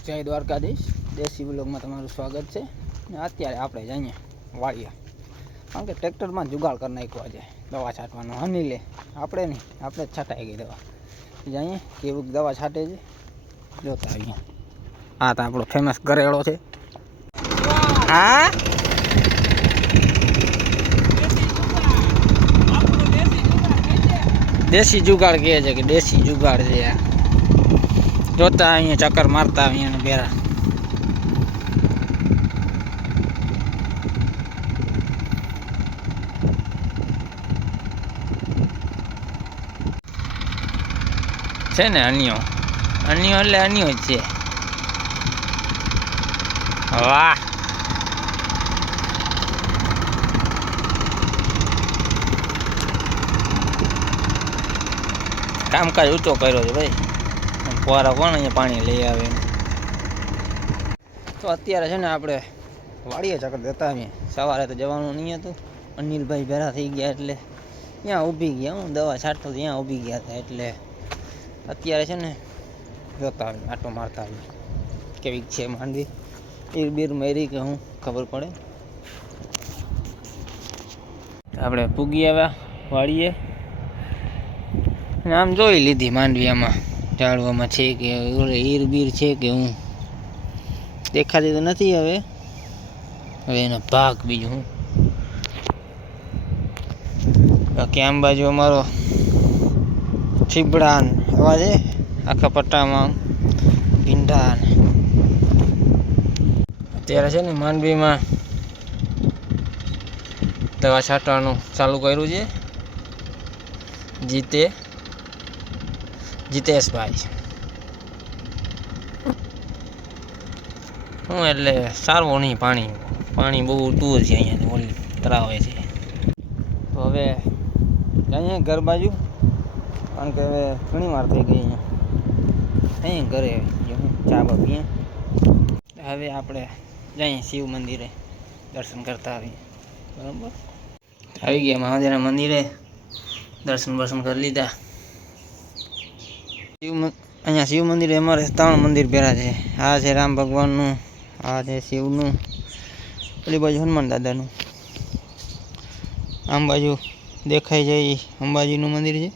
જય દ્વારકાધીશ દેશી બ્લોગમાં તમારું સ્વાગત છે. અત્યારે આપણે જઈએ વાળિયા, કારણ કે ટ્રેક્ટરમાં જુગાડ કરી નાખ્યો આજે દવા છાંટવાનો. હની લે આપણે નહીં, આપણે જ છાંટાઈ ગઈ દવા. જઈએ કેવું દવા છાંટે છે જોતા આવીએ. હા તો આપણો ફેમસ ગરેડો છે. હા દેશી જુગાડ કહે છે કે દેશી જુગાડ છે. જોતા અહીંયા ચક્કર મારતા અહીંયા બેરા. છે ને અન્યો એટલે અન્યો જ છે. વાહ કામકાજ ઊંચો કર્યો છે ભાઈ. ફુવારા કોણ અહીંયા પાણી લઈ આવે. તો અત્યારે છે ને આપણે વાડીએ ચક્કર દેતા આવીએ. સવારે તો જવાનું નહીં હતું, અનિલભાઈ ભેરા થઈ ગયા એટલે ત્યાં ઊભી ગયા. હું દવા છાંટતો ત્યાં ઊભી ગયા હતા એટલે અત્યારે છે ને જોતા આવીએ, આટો મારતા આવીએ કેવી છે માંડવી. બીર મેરી કે હું ખબર પડે. આપણે પૂગી આવ્યા વાડીએ. આમ જોઈ લીધી માંડવી, આમાં ઝાડવામાં છે કે ઈર બીર છે કે હું દેખાતી તો નથી. હવે એનો ભાગ બીજું હું બાકી આમ બાજુ અમારો છીબડાન અવાજે આખા પટ્ટામાં ભીંડા. અત્યારે છે ને માંડવીમાં દવા છાંટવાનું ચાલુ કર્યું છે જીતેશભાઈ. હું એટલે સારું નહીં, પાણી બહુ દૂર છે અહીંયા ઓલી તરાવે છે. તો હવે જઈએ ઘર બાજુ, કારણ કે હવે ઘણી વાર થઈ ગઈ અહીંયા ઘરે ચા પીએ. હવે આપણે જઈએ શિવ મંદિરે દર્શન કરતા આવીએ. બરાબર આવી ગયા મહાદેવના મંદિરે, દર્શન કરી લીધા. અહીંયા શિવ મંદિરે અમારે 3 મંદિર ભેરા છે. આ છે રામ ભગવાનનું, આ છે શિવનું, પેલી બાજુ હનુમાન દાદાનું. આમ બાજુ દેખાઈ જાય અંબાજીનું મંદિર છે.